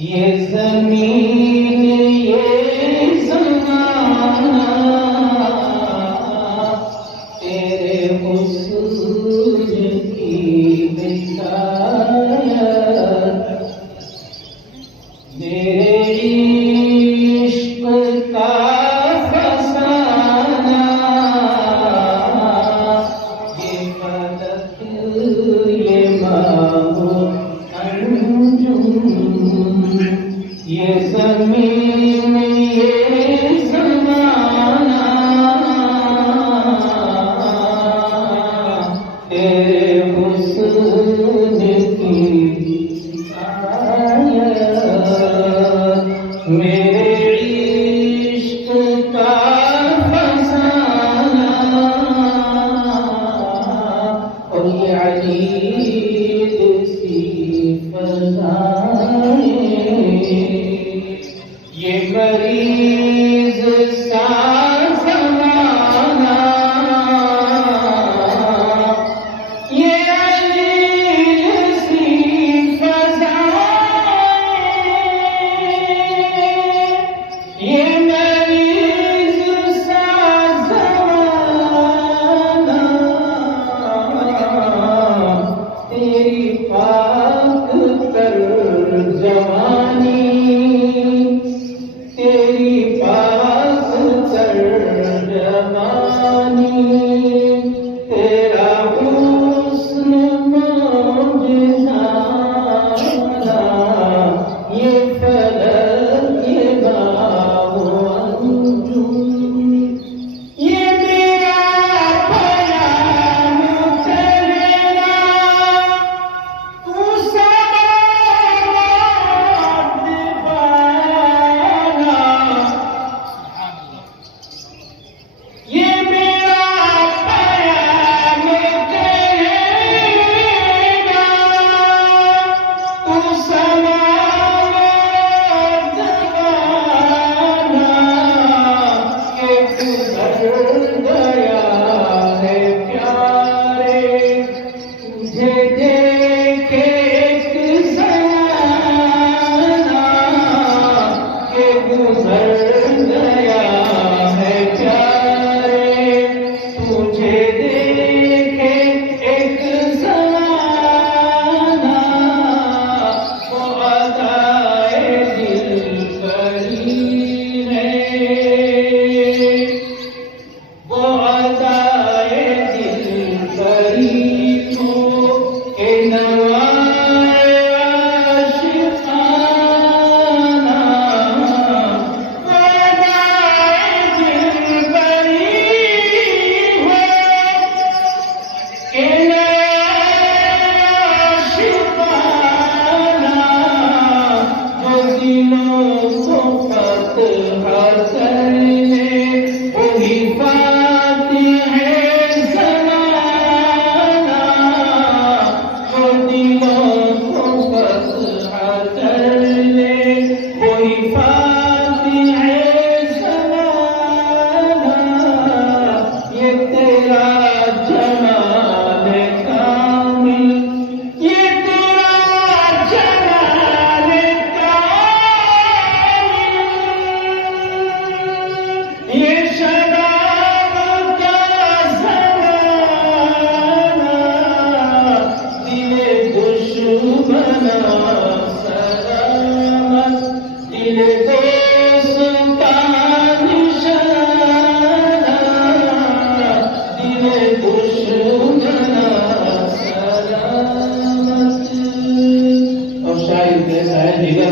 ये ज़मीन ये ज़माना तेरे हुस्न की बिसारत, मेरे इश्क का फसाना, ये फलक ये माहो ये ज़मीन ये ज़माना तेरे हुस्न की आयत, मेरे इश्क का फसाना, और ये अजीब सी फसाने, ये मरीज सा ज़माना, ये अजीब सी फसाने, ये मरीज सा ज़माना, तेरी पाक कर जवानी, तेरी पाक तर्जमानी, तेरा हुस्न मौजज़ाना, ये फलक ये बाहो अंजुम, ये मेरा बयान तेरा, तू ये मेरा बयान तेरा, तू सलाम ज़माना, के गुज़र गया है प्यारे, तुझे देखे एक ज़माना, के गुज़र गया है प्यारे, तुझे देखे एक ज़माना, वो अदाए दिल बरी है, वो अदाए दिल बरी को के नवाए आशिकाना, वो अदाए दिल बरी हो के आशिकाना, जो दिलों को फतह करने वही फातिह है ज़माना, जो दिलों को फतह करने वही फातिह है ज़माना, ये तेरा जमाल कामिल, ये तेरा जमाल कामिल, ये शबाब का ज़माना, दिले दुश्मना सलामत, दिले दोस्त का निशाना, दिले दुश्मना सलामत। और शायद ऐसा है जिगर